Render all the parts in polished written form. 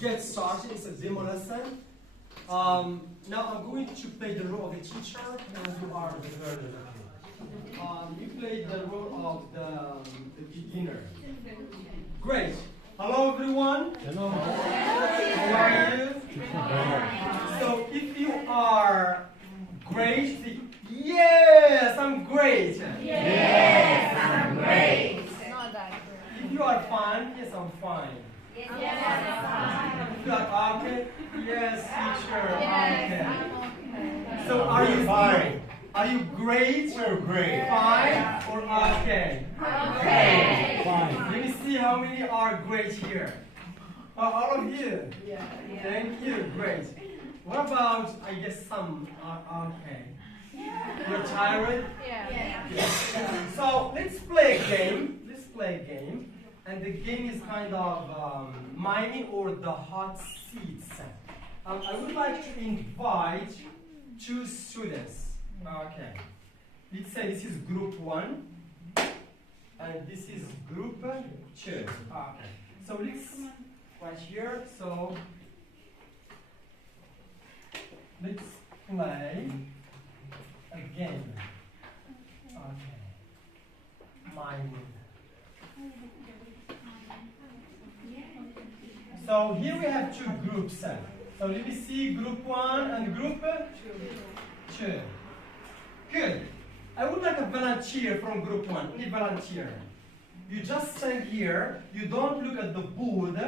get started. It's a demo lesson. Now I'm going to play the role of the teacher, and you are the learner. You play the role of the beginner. Great. Hello, everyone. Hello. How are you? So if you are great, say, yes, I'm great. Yes, I'm great. If you are fine, yes, I'm fine. Yes, I'm fine. If you are okay, yes, teacher, Yes, okay. So are you fine? Are you great? We're great. Fine or okay? Okay. Fine. Let me see how many are great here. All of you? Yeah. Thank you, great. What about, I guess some are okay? You're tired? Yeah. So let's play a game. Let's play a game. And the game is kind of mining or the hot seats. I would like to invite two students. Okay. Let's say this is group 1 and this is group 2. Okay. So let's right here. So let's play a game. Okay. Mining. So here we have two groups. So let me see group 1 and group 2. Good. I would like a volunteer from group 1. Any volunteer? You just stand here. You don't look at the board.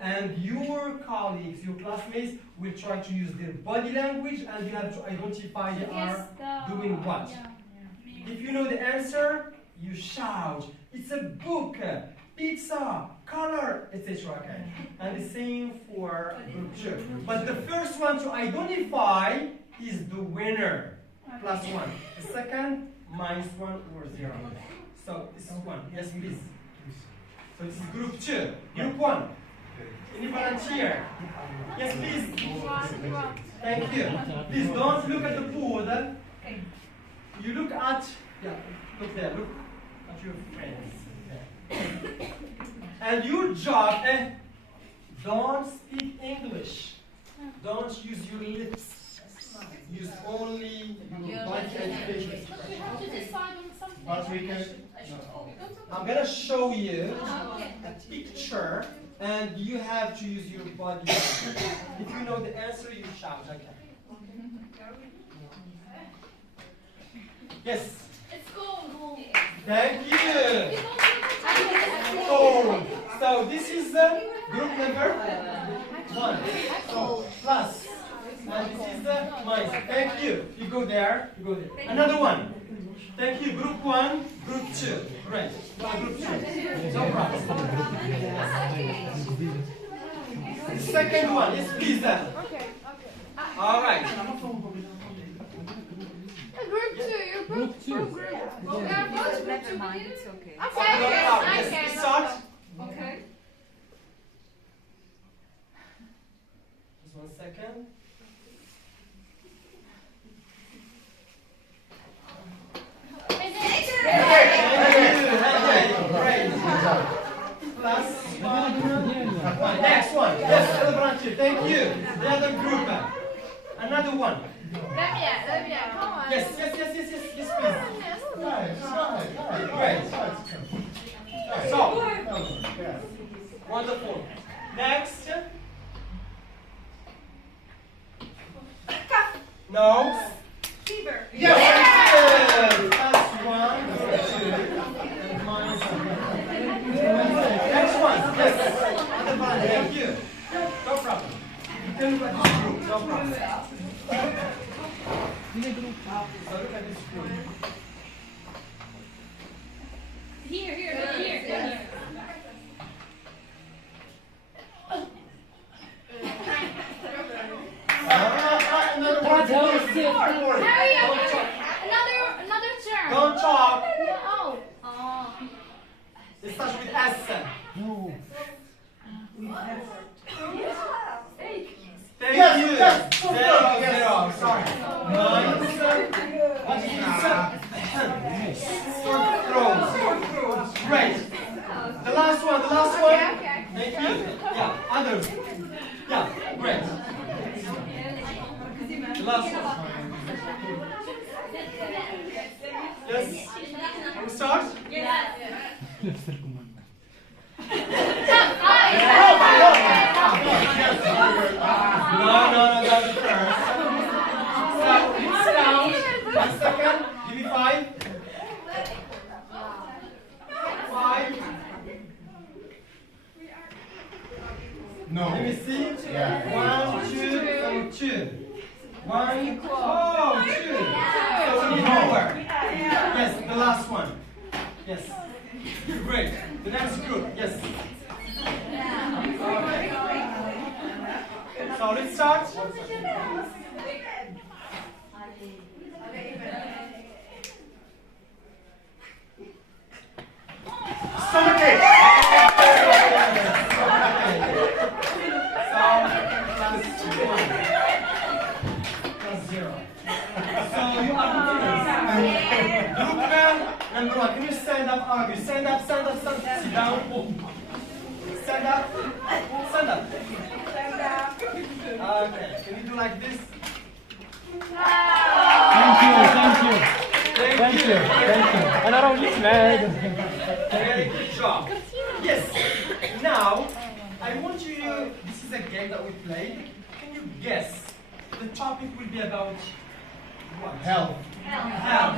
And your colleagues, your classmates, will try to use their body language, and you have to identify they are doing what. If you know the answer, you shout. It's a book, pizza, color, etc. Okay. And the same for group 2. But the first one to identify is the winner. +1. The second, -1 or 0. So this is 1. Yes, please. So this is group 2. Group 1. Any volunteer? Yes, please. Thank you. Please don't look at the board. You look at, look there. Look at your friends. There. And your job, don't speak English. Don't use your lips. Use only your body and facial expression. But we can. I'm gonna show you a picture, and you have to use your body. If you know the answer, you shout. Okay. Yes. It's cold. Thank you. Oh, so this is group number 1. So plus. And this is the minus. Thank you. You go there. You go there. Another one. Thank you. Group 1, group 2. Great. Group 2. No problem. The second one. Yes, please. Okay. All right. Group 2. You're Group 2. Never mind. It's okay. Yes, Okay. start. Okay. Just 1 second. Next one. Yes, another branch. Thank you. The other group. Another one. Let me, come on. Yes, please. Great. So, wonderful. Next. No. Fever. Yes. That's 1, 2, and minus 1. Next one. Yes. Other one. Thank you. No problem. You can look at this group. No problem. So look at this group. Here. Another one. Hurry up. Another turn. Don't talk. Oh. It starts with S. No. Thank you. 0. Sorry. Minus. What is this? Sore throat. Great. The last one. Okay. Thank you. Yeah. Others. Yeah, great. The last one. Yes. We start? No, that's the first. So, it's down. 1 second. Give me 5. 5. No. Let me see. Yeah. 1, 2, and 2. 1, oh, 2. So we need more. Yes, the last one. Yes. Great. The next group. Yes. Okay. So let's start. Stomachache. So you are group number 1. Can you stand up, argue? Stand up, stand up, stand up. Sit down. Stand up. Stand up. Okay. Can you do like this? Thank you. Thank you. Allora un livello. Very good job. Yes. Now, I want you. This is a game that we play. Can you guess? The topic will be about what? Health. Health.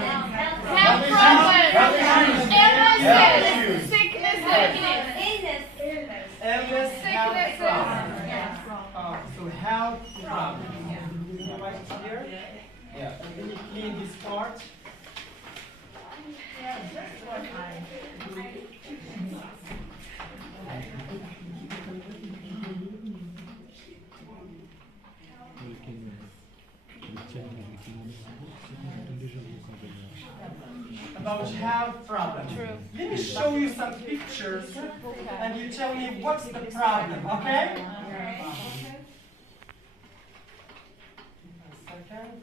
Illness, health problem. So health problem. Right here. Yeah. And then you clean this part. About health problem. Let me show you some pictures and you tell me what's the problem, okay? A second.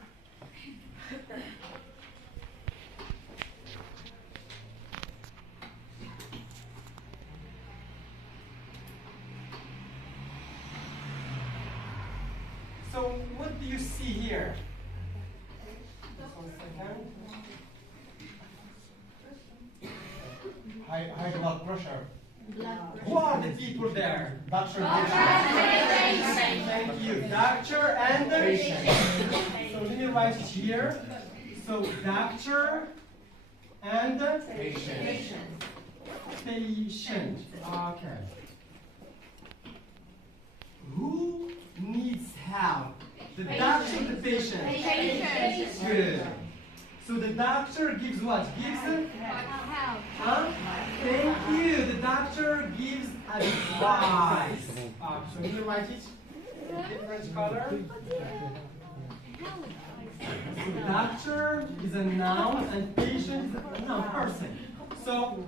So what do you see here? Just 1 second. High blood pressure. Who are the people there? Doctor. Thank you. Doctor and the Patient. So let me write it here. So doctor and the Patient. patient. Okay. Who needs help? The doctor or the patient? Good. So the doctor gives what? Gives huh? Thank you. The doctor gives advice. So let me write it. Different color. So doctor is a noun and patient is a noun person. So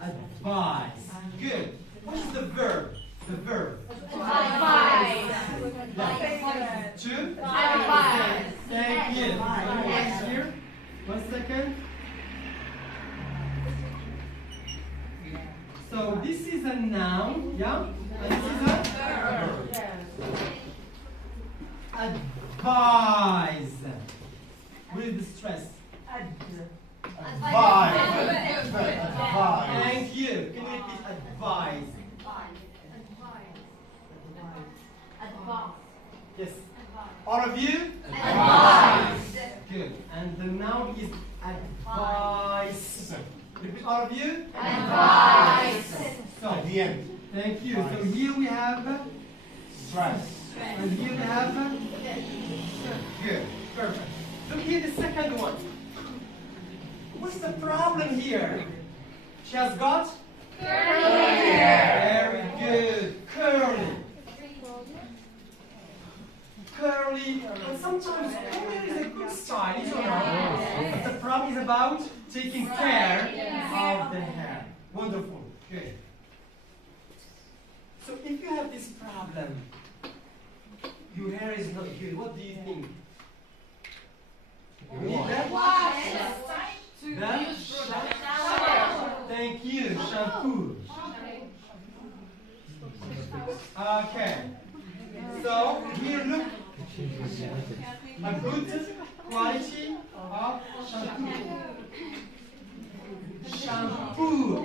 advice. Good. What is the verb? The verb. To? Thank you. Here. 1 second. So this is a noun, yeah? And this is a verb. Advise. With the stress. Advise. Thank you. Can you repeat advise? Yes. All of you? Advise. Good. And the noun is advice. Repeat all of you? Advice. So, At the end. thank you. So here we have, Stress. and here we have, good. Perfect. Look here, the second one. What's the problem here? She has got? Very good. Curly. Curly. And sometimes curly is a good style, is it not? But the problem is about taking care of the hair. Wonderful. Good. So if you have this problem, your hair is not good, what do you think? You need that? That? Thank you. Shampoo. Okay. So here look, a good quality of shampoo. Shampoo.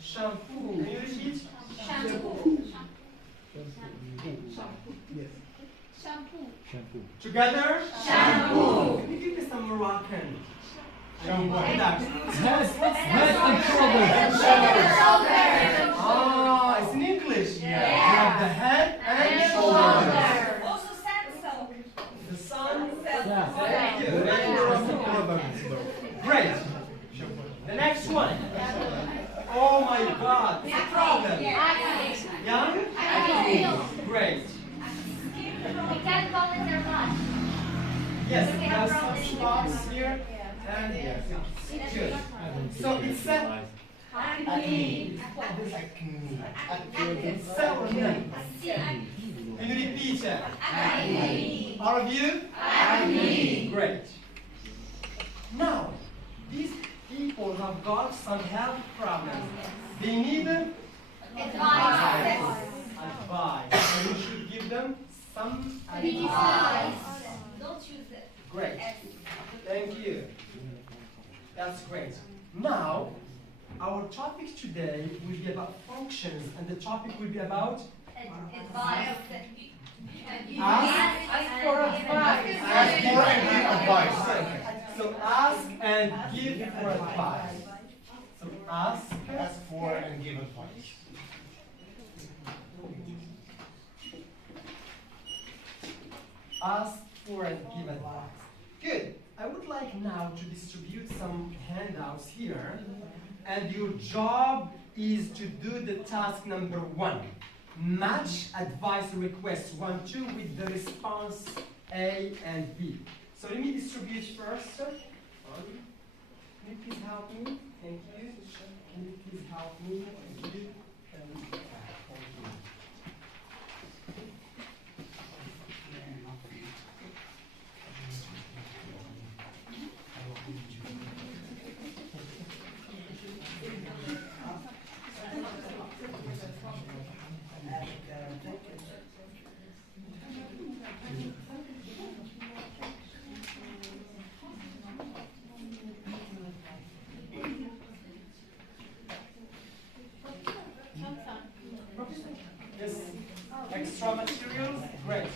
Shampoo. Can you repeat? Shampoo. Together? Shampoo. Can you give me some Moroccan? Shampoo. Head and shoulders. Ah, it's in English. Yeah. You have the head and shoulders. Also sand The sun. Yeah. Thank you. Great. The next one. Oh my God. What's the problem? Yeah? Great. We can't volunteer much. Yes, there are some spots here and here. Good. So it's acne. What is acne? It's acne. Can you repeat it? Acne. All of you? Acne. Great. Now, these people have got some health problems. They need Advice. advice. And you should give them some advice. Advice. Don't use it. Great. Thank you. That's great. Now, our topic today will be about functions, and the topic will be about Advice. Ask for advice. Ask for and give advice. So ask and give for advice. So ask. Ask for and give advice. Ask for and give advice. Good. I would like now to distribute some handouts here, and your job is to do the task number 1. Match advice requests 1, 2 with the response A and B. So let me distribute first. Can you please help me? Thank you. Can you please help me? Thank you. Thank you. Yes. Extra materials? Great.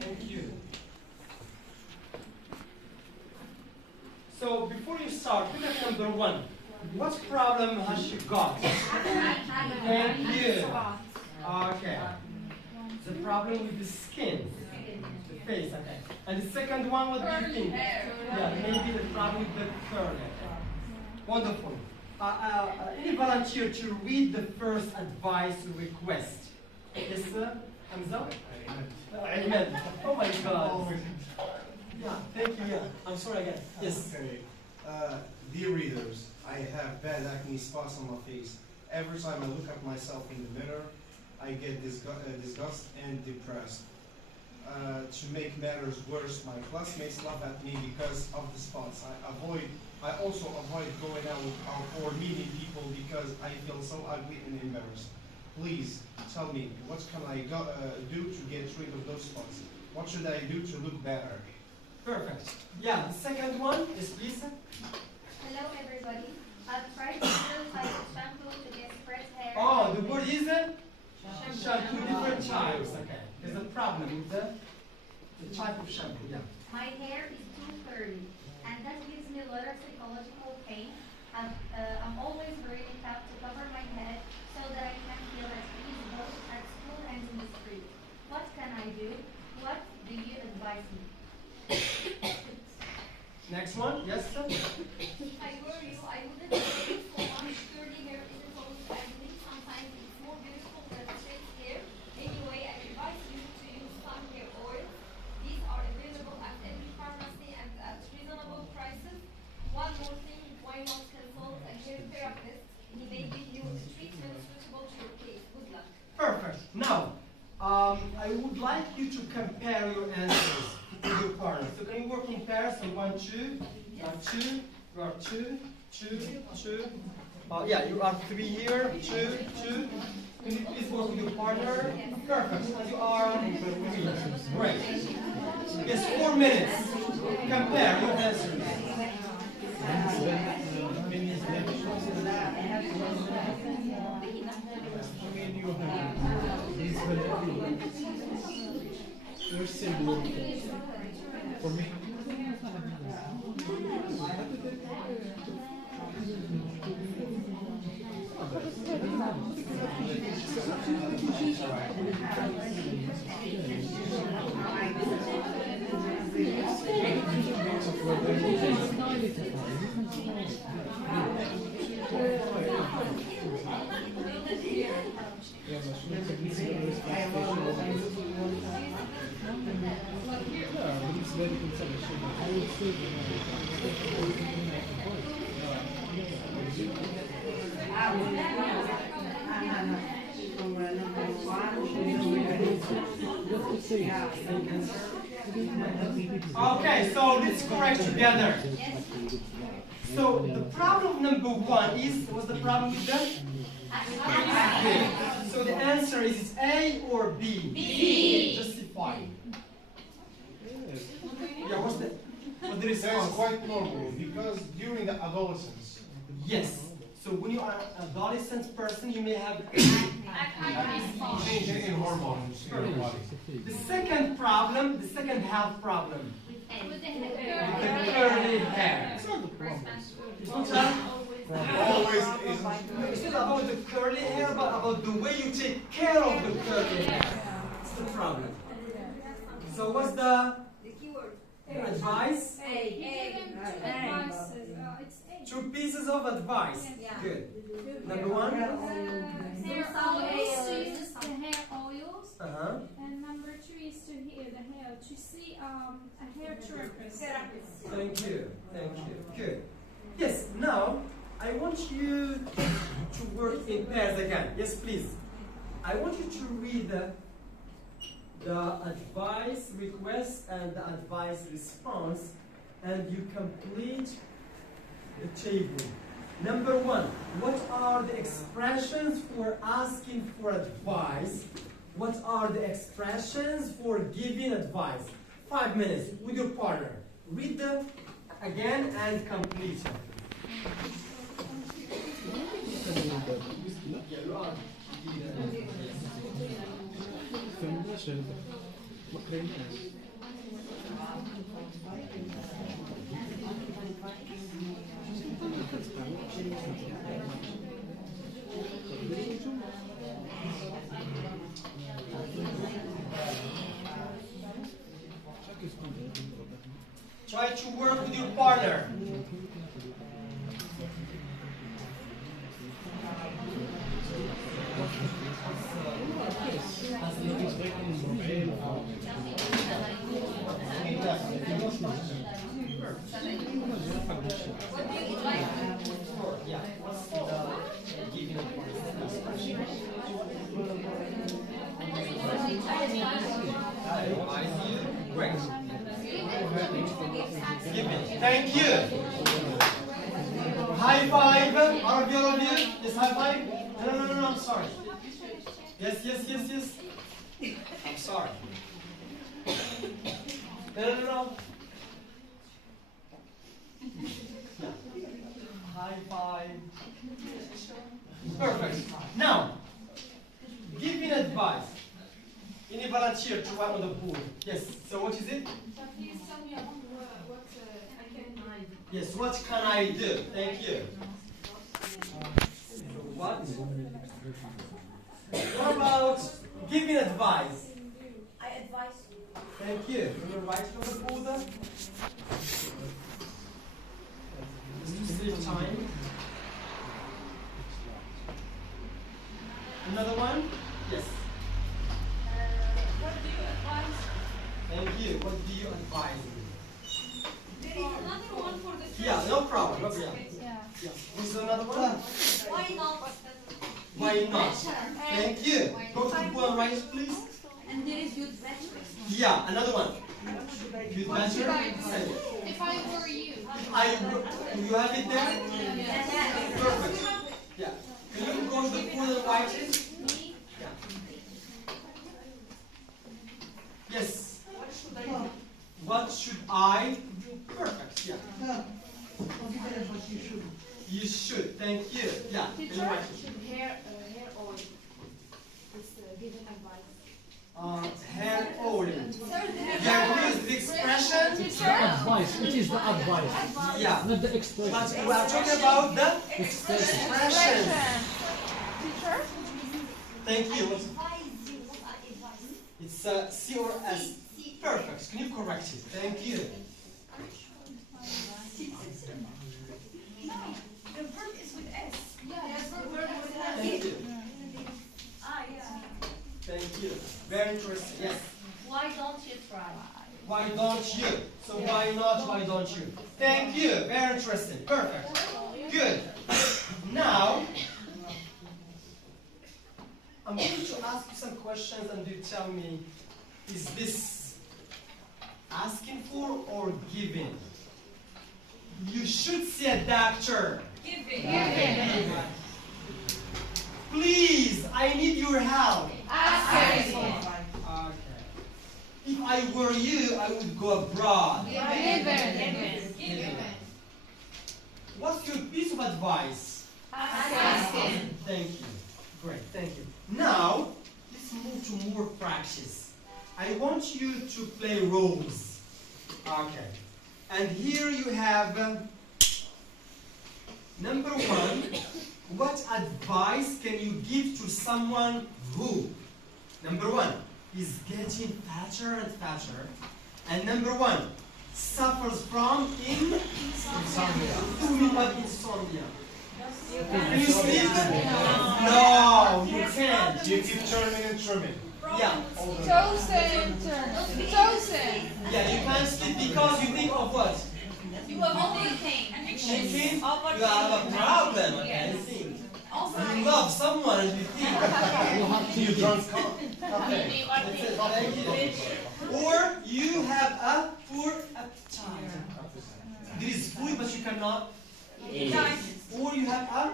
Thank you. So before you start, look at number 1. What problem has she got? Thank you. Okay. The problem with the skin, the face, okay. And the second one, what do you think? Yeah, maybe the problem with the curl. Wonderful. Any volunteer to read the first advice request? Yes, sir? Hamza? Amen. Oh my God. Yeah, thank you. Yeah. I'm sorry again. Yes. Okay. Dear readers, I have bad acne spots on my face. Every time I look at myself in the mirror, I get disgust and depressed. To make matters worse, my classmates laugh at me because of the spots. I also avoid going out or meeting people because I feel so ugly and embarrassed. Please tell me, what can I do to get rid of those spots? What should I do to look better? Perfect. Yeah, the second one is please. Hello everybody. I've tried different types of shampoo to get fresh hair. Oh, the word is shampoo, different types. Okay. There's a problem with the type of shampoo. Yeah. My hair is too curly, and that gives me a lot of psychological pain. I'm always really tough to cover my head so that I can feel at ease both at school and in the street. What can I do? What do you advise me? Next one. Yes, sir. I worry. I compare your answers with your partner. So can you work in pairs? So 1, 2, you are 2, you are 2, 2, 2. Yeah, you are 3 here, 2, 2. Can you please work with your partner? Perfect. And you are 3. Great. Yes, 4 minutes. Compare your answers. For me. Okay, so let's correct together. So the problem number 1 is, what's the problem with that? So the answer is A or B? B. Justify. Yeah, what's the That's response? quite normal because during the adolescence, Yes. So when you are an adolescent person, you may have change in hormones in your body. the second problem, the second half problem. With The curly hair. It's not that. Always is. It's not about the curly hair, but about the way you take care of the curly hair. It's the problem. So what's the advice? Two pieces of advice. Good. Number 1? Hair oils to use the hair oils, and number 2 is to hear the hair to see a hair therapist. Thank you. Thank you. Good. Yes, now I want you to work in pairs again. Yes, please. I want you to read the advice request and the advice response, and you complete the table. Number 1, what are the expressions for asking for advice? What are the expressions for giving advice? 5 minutes with your partner. Read them again and complete it. Yeah, you are. Try to work with your partner. Yeah. Great. Thank you. High five. All of you. Yes, high five. No, I'm sorry. Yes. I'm sorry. No. Yeah. High five. Perfect. Now, giving advice. Any volunteer to work on the pool? Yes. So what is it? Please tell me what I can do. Yes. What can I do? Thank you. What? What about giving advice? I advise you. Thank you. Can you write on the board? Just to save time. Another one? Yes. What do you advise? Thank you. What do you advise me? There is another one for the Yeah, no problem. No, Yeah. yeah. This is another one? Why not? Why not? Thank you. Go to the pool and write, please. And there is youth vegetables. Yeah, another one. You'd What should I venture? do Say it. if I were you? You have it there? Perfect. Yeah. Can you go to the food and white it? Yeah. Yes. What should I do? Perfect. Yeah. You should. Thank you. Yeah. Can you write it? Hair oil. It's giving advice. Hair oil. You agree with the expression? The advice. It is the advice. Yeah. Not the expression. But we are talking about the Expression. expression. Teacher? Thank you. Advise you. What are advice? It's C or S. Perfect. Can you correct it? Thank you. The verb is with S. Thank you. Ah, yeah. Thank you. Very interesting. Yes. Why don't you try? Why don't you? So why not? Why don't you? Thank you. Very interesting. Perfect. Good. Now, I'm going to ask you some questions and you tell me, is this asking for or giving? You should see a doctor. Please, I need your help. Okay. If I were you, I would go abroad. What's your piece of advice? Thank you. Great, thank you. Now, let's move to more practice. I want you to play roles. Okay. And here you have number one. What advice can you give to someone who, number one, is getting fatter and fatter, and number one, suffers from insomnia. Who will have insomnia? Can you sleep? No, you can't. You keep turning and trimming. Yeah. Chosen. Yeah, you can't sleep because you think of what? You have only pain. Thinking you have a problem. Okay, you think. You love someone and you think. You drunk. Okay, that's it. Thank you. Or you have a poor appetite. There is food but you cannot eat. Or you have a Or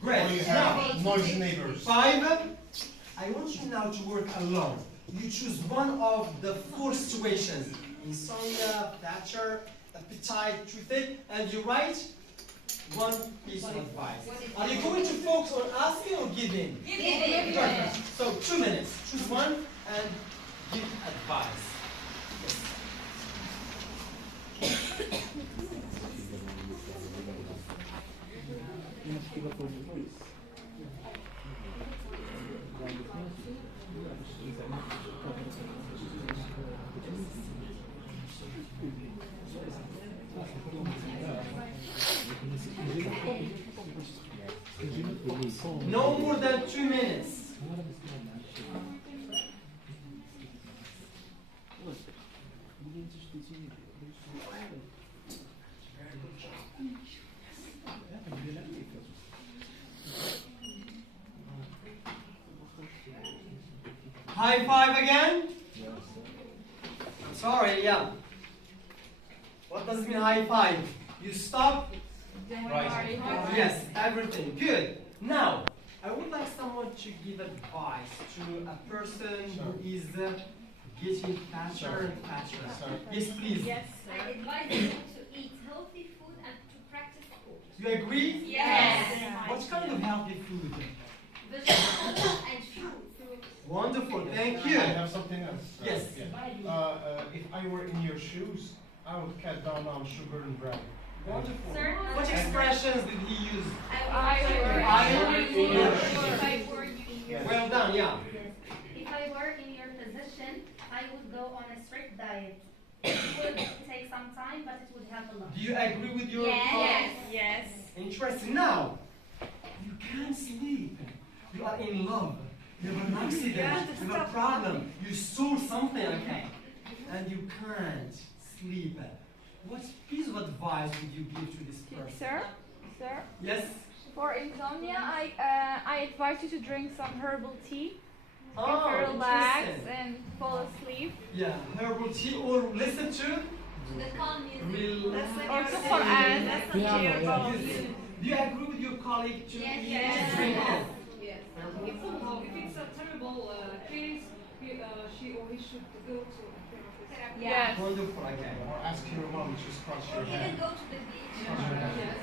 great. you Now, have noisy neighbors. 5. I want you now to work alone. You choose one of the 4 situations: insomnia, fatter, appetite, toothache, and you write one piece of advice. Are you going to focus on asking or giving? Perfect. So 2 minutes. Choose one and give advice. Yes. No more than 2 minutes. High five again? I'm sorry, yeah. What does it mean high five? You stop? Right. Yes, everything. Good. Now, I would like someone to give advice to a person who is getting fatter and fatter. Sir. Yes, please. I advise you to eat healthy food and to practice sport. You agree? Yes. What kind of healthy food? Vegetables and fruit. Wonderful, thank I you. have something else. Yes. Yeah. If I were in your shoes, I would cut down on sugar and bread. Wonderful. Sir? What expressions did he use? If I were you. Yes. Well done, yeah. If I were in your position, I would go on a strict diet. It would take some time, but it would help a lot. Do you agree with your Yes. Interesting. Now, you can't sleep. You are in love. You have an accident. You have a problem. You saw something, okay, and you can't sleep. What piece of advice would you give to this person? Sir, Yes. for insomnia, I advise you to drink some herbal tea Oh, relax interesting. and fall asleep. Yeah, herbal tea or listen to The calm music. real. Or to Quran. Piano, yeah. Do you agree with your colleague to Yes, eat yes. to drink it? Yes. If it's a terrible case, she or he should go to a therapist. Yes. Wonderful, okay. Or ask your mom to scratch Or your even head. go to the beach. Yes.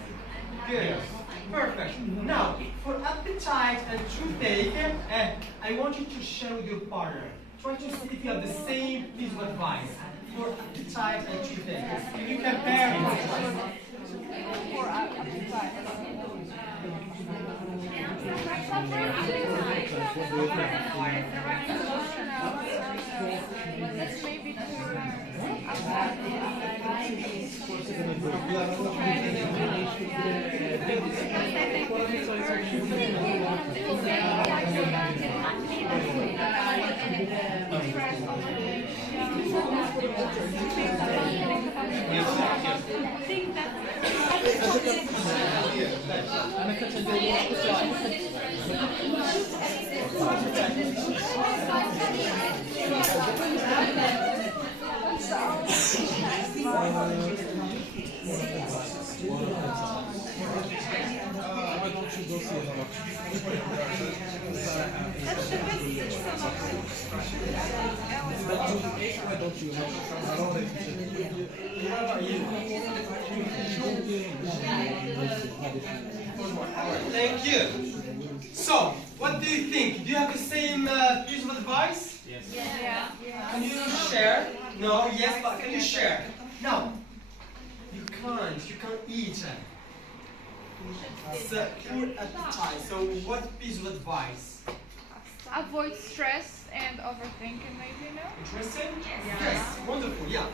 Good. Perfect. Now, for appetite and toothache, I want you to share with your partner. Try to see if you have the same piece of advice for appetite and toothache. You compare it. For appetite. This may be Why don't you go see her? Why don't you? What about you? Thank you. So, what do you think? Do you have the same piece of advice? Yeah. Can you share? No, yes, but can you share? No. You can't eat. It's a poor appetite. So, what piece of advice? Avoid stress and overthinking, maybe, no? Interesting? Yes. Wonderful, yeah.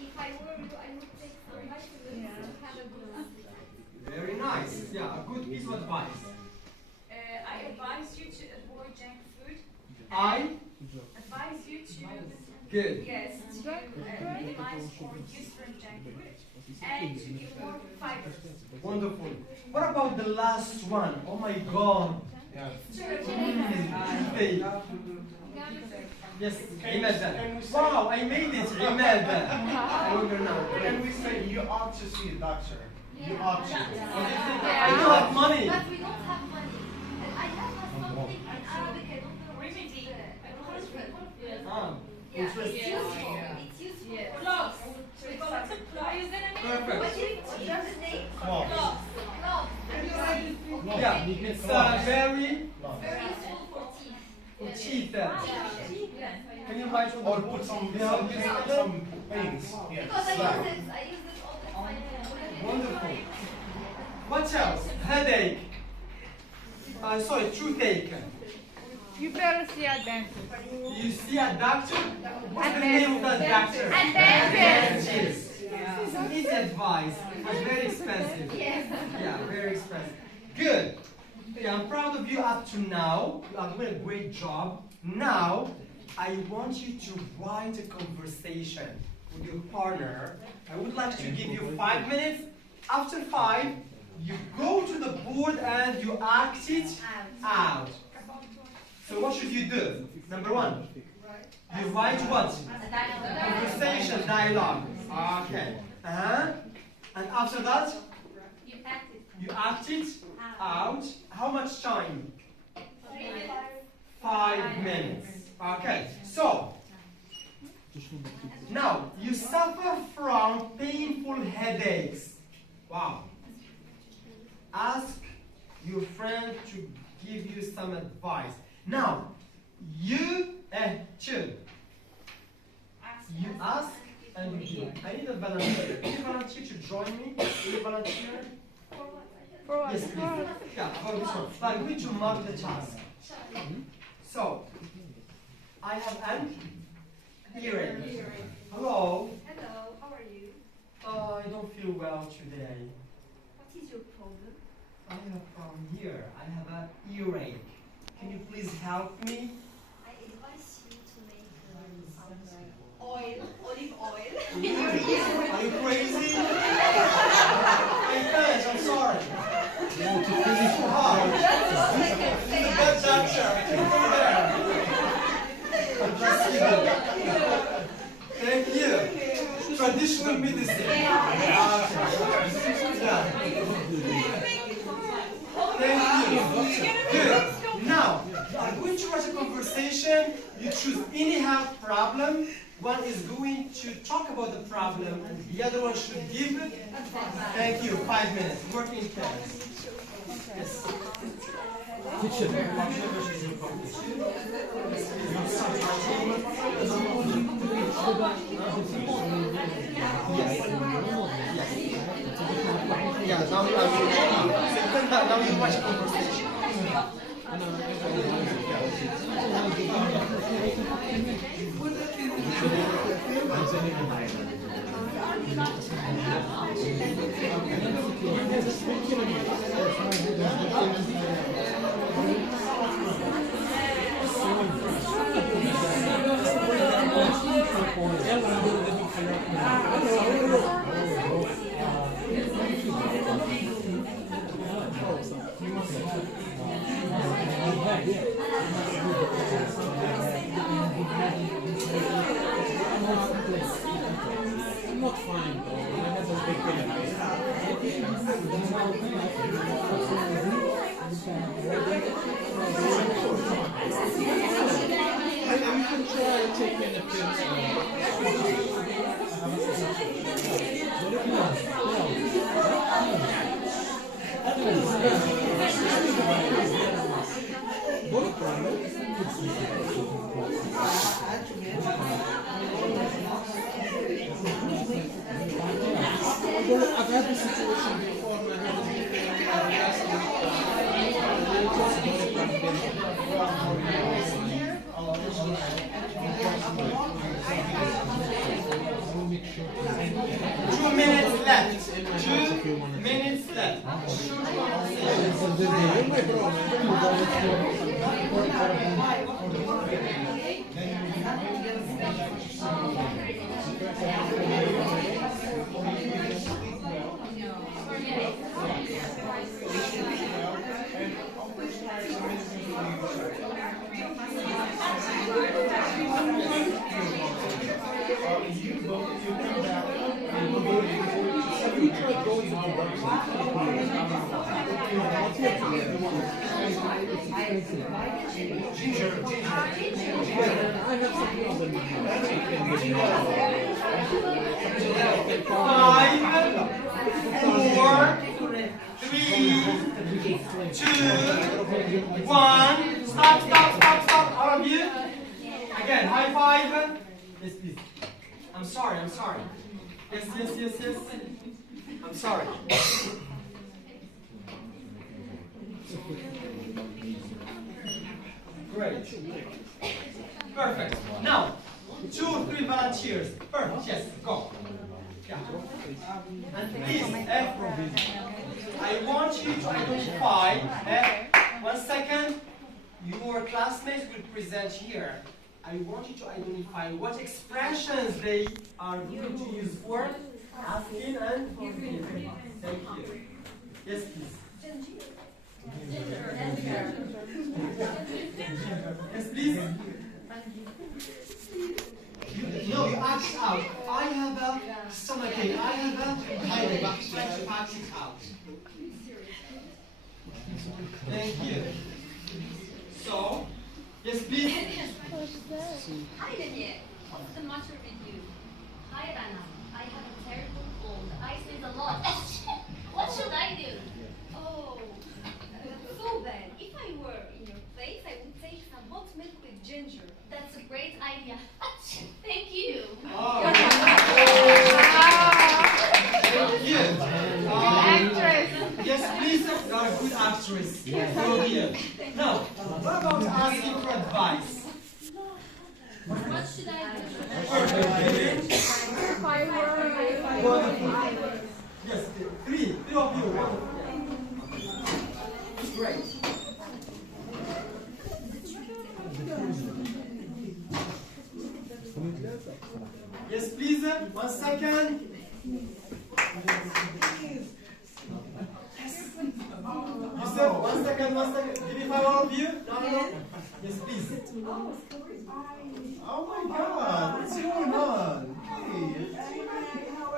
If I were you, I would take some vitamins to have a good sleep. Very nice. Yeah, a good piece of advice. I advise you to avoid junk food. I? Advise you to Good. yes to minimize or reduce from junk food and to eat more fiber. Wonderful. What about the last one? Oh my God. Yeah. Toothache. Yes, Imad. Wow, I made it, Imad. I wonder now. Can we say you ought to see a doctor? You ought to. I don't have money. But we don't have money. And I have something in Arabic, I don't know. Remedy. Ah, Yeah, it's interesting. useful. It's useful. Cloves. We call it cloves. Perfect. What is the name? Cloth. Cloves. Yeah, it's very Very useful for teeth. cheap. Can you write on Or the put board some some paints. Yeah. Because I slap. use it all the time. Wonderful. What else? Headache. Sorry, toothache. You better see a dentist. You see a doctor? What's the name of that doctor? A dentist. Dentist. It's an easy advice, but very expensive. Yes. Yeah, very expensive. Good. Yeah, I'm proud of you up to now. You are doing a great job. Now, I want you to write a conversation with your partner. I would like to give you 5 minutes. After 5, you go to the board and you act it out. So what should you do? Number 1, you write what? Conversation, dialogue. Okay. And after that, You act it. you act it out. How much time? 3 minutes. 5 minutes. Okay. So, now you suffer from painful headaches. Wow. Ask your friend to give you some advice. Now, you ask and you do. I need a volunteer. Any volunteer to join me? Any volunteer? For what? Yes, please. Yeah, about this one. I'm going to mark the task. So, I have an earring. Hello. Hello, how are you? I don't feel well today. What is your problem? I have a problem here. I have an earache. Can you please help me? I advise you to make some oil, olive oil. Are you crazy? I can't, I'm sorry. You want to finish Hard. This is a bad doctor. to talk about the problem, and the other one should give. Thank you. 5 minutes. Working test. Yes. Yeah, now you watch conversation. 2 minutes left. 2 minutes left. Stop. All of you. Again, high five. Yes, please. I'm sorry. Yes. I'm sorry. Great. Perfect. Now, 2 or 3 volunteers. Perfect. Yes, go. Yeah. And please, I want you to identify, 1 second, your classmates will present here. I want you to identify what expressions they are going to use for asking and for giving. Thank you. Yes, please. Yes, please. No, you act out. I have a stomachache. I have a headache. Try to act it out. Thank you. So, yes, please. Hi, Daniel. What's the matter with you? Hi, Rana. I have a terrible cold. I sneeze a lot. What should I do? Oh, so bad. If I were in your place, I would take some hot milk with ginger. That's a great idea. Thank you. Oh. Thank you. Actress. Yes, please. You are a good actress. So here. Now, what about asking for advice? What should I do? If I were, Yes, three of you. Great. Yes, please. 1 second. You said 1 second, 1 second. Give me 5 of you. No. Yes, please. Oh my God, what's going on? Hey.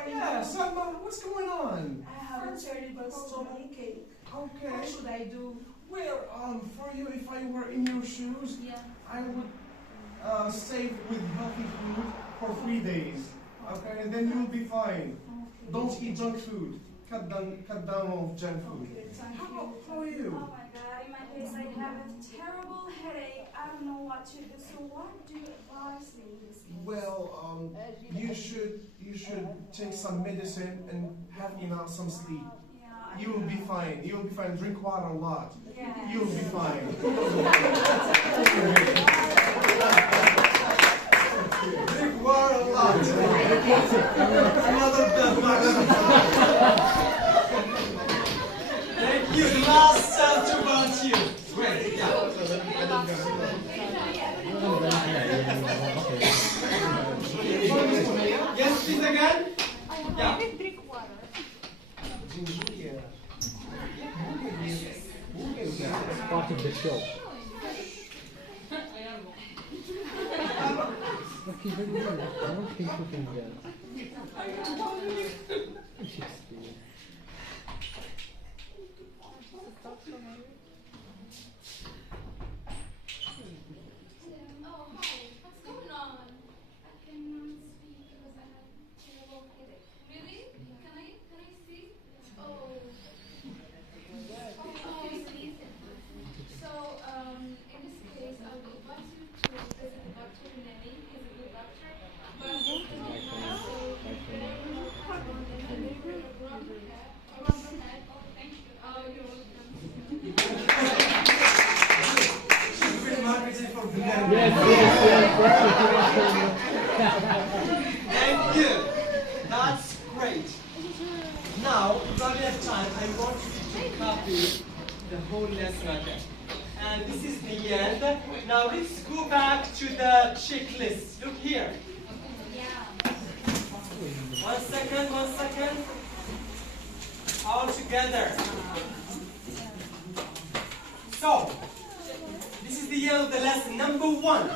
Yeah, Salma, what's going on? I have a terrible stomachache. Okay. What should I do? Well, for you, if I were in your shoes, Yeah. I would save with healthy food for 3 days. Okay, and then you'll be fine. Don't eat junk food. Cut down on junk food. Okay, thank you. How are you? Oh my god, in my case I have a terrible headache. I don't know what to do. So what do you advise me in this case? Well, you should take some medicine and have enough some sleep. Yeah, You will be fine. You will be fine. Drink water a lot. yeah. You will be fine. Drink water a lot. Another bell. Thank you. Last to volunteer. Great. Yeah. Yes, please again. Yeah. Part of the show. But even then, I don't think you can get. Oh, hi. What's going on? I cannot speak because I have terrible headache. Really? Can I see? Oh. Please. So, in this case, I would advise you to visit the doctor Nanny. He's a good doctor. But he's not nice, so thank you. Oh, you're welcome. Thank you. That's great. Now, if I have time, I want you to copy the whole lesson again. And this is the end. Now let's go back to the checklist. Look here. One second. All together. So, this is the end of the lesson. Number 1.